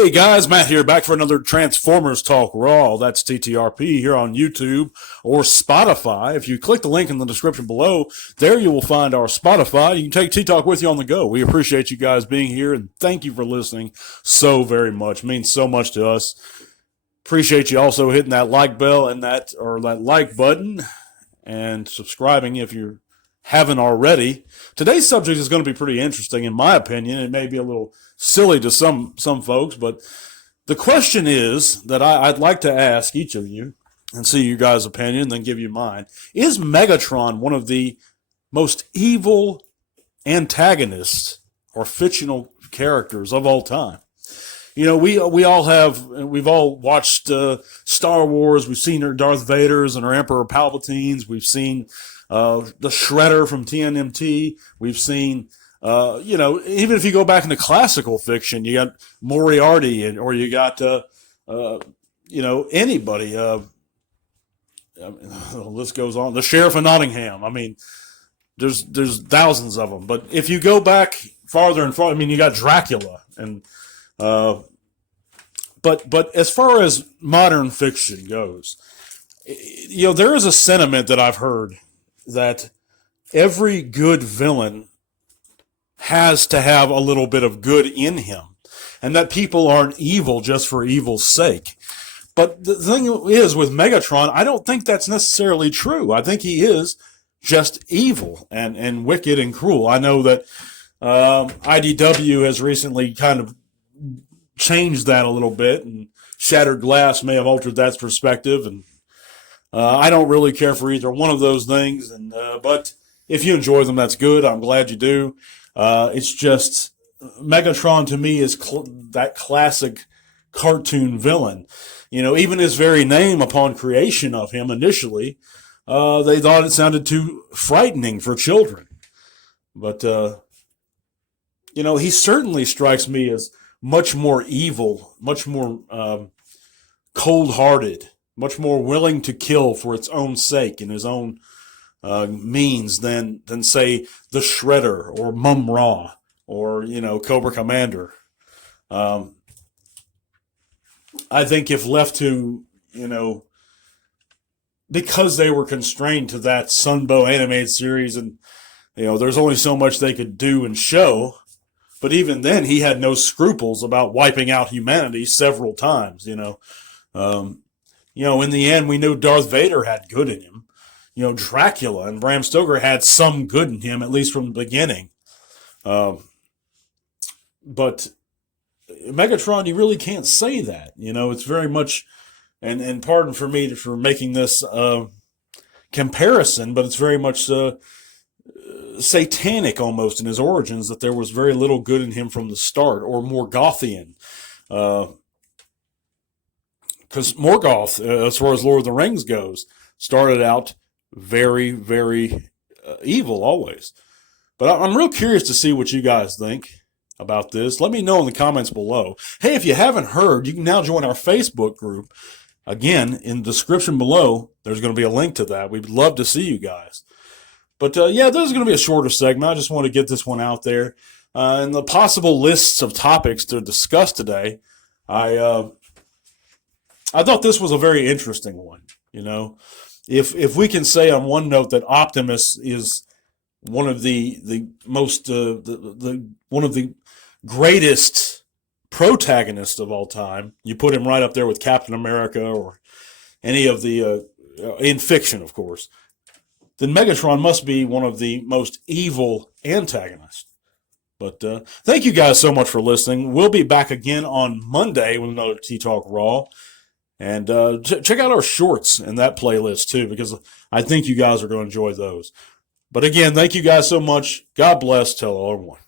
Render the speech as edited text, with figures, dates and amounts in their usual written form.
Hey guys, Matt here, back for another Transformers Talk Raw. That's TTRP here on YouTube or Spotify. If you click the link in the description below, there you will find our Spotify. You can take T-Talk with you on the go. We appreciate you guys being here, and thank you for listening so very much. It means so much to us. Appreciate you also hitting that like bell and that like button and subscribing if you haven't already. Today's subject is going to be pretty interesting, in my opinion. It may be a little silly to some folks, but the question is that I'd like to ask each of you and see your guys' opinion, then give you mine. Is Megatron one of the most evil antagonists or fictional characters of all time? You know, we've all watched Star Wars. We've seen our Darth Vaders and our Emperor Palpatines. We've seen the Shredder from TNMT. We've seen, even if you go back into classical fiction, you got Moriarty, or you got, anybody. The list goes on. The Sheriff of Nottingham. I mean, there's thousands of them. But if you go back farther and farther, I mean, you got Dracula, and but as far as modern fiction goes, there is a sentiment that I've heard that every good villain has to have a little bit of good in him, and that people aren't evil just for evil's sake. But the thing is, with Megatron, I don't think that's necessarily true. I think he is just evil and wicked and cruel. I know that IDW has recently kind of changed that a little bit, and Shattered Glass may have altered that perspective, and I don't really care for either one of those things, but if you enjoy them, that's good. I'm glad you do. It's just Megatron to me is that classic cartoon villain. Even his very name, upon creation of him initially, they thought it sounded too frightening for children. But, he certainly strikes me as much more evil, much more cold-hearted, much more willing to kill for its own sake and his own means than say the Shredder or Mum-Ra or Cobra Commander. I think if left to because they were constrained to that Sunbow animated series, and there's only so much they could do and show. But even then, he had no scruples about wiping out humanity several times. In the end, we knew Darth Vader had good in him. Dracula and Bram Stoker had some good in him, at least from the beginning. But Megatron, you really can't say that. It's very much, and pardon for me for making this comparison, but it's very much satanic almost in his origins, that there was very little good in him from the start, or Morgothian. Because Morgoth, as far as Lord of the Rings goes, started out very, very evil always. But I'm real curious to see what you guys think about this. Let me know in the comments below. Hey, if you haven't heard, you can now join our Facebook group. Again, in the description below, there's going to be a link to that. We'd love to see you guys. But this is going to be a shorter segment. I just want to get this one out there. And the possible lists of topics to discuss today, I thought this was a very interesting one. If we can say on one note that Optimus is one of the most one of the greatest protagonists of all time, you put him right up there with Captain America or any of the in fiction, of course, then Megatron must be one of the most evil antagonists. But thank you guys so much for listening. We'll be back again on Monday with another T-Talk Raw. And check out our shorts in that playlist, too, because I think you guys are going to enjoy those. But again, thank you guys so much. God bless. Tell everyone.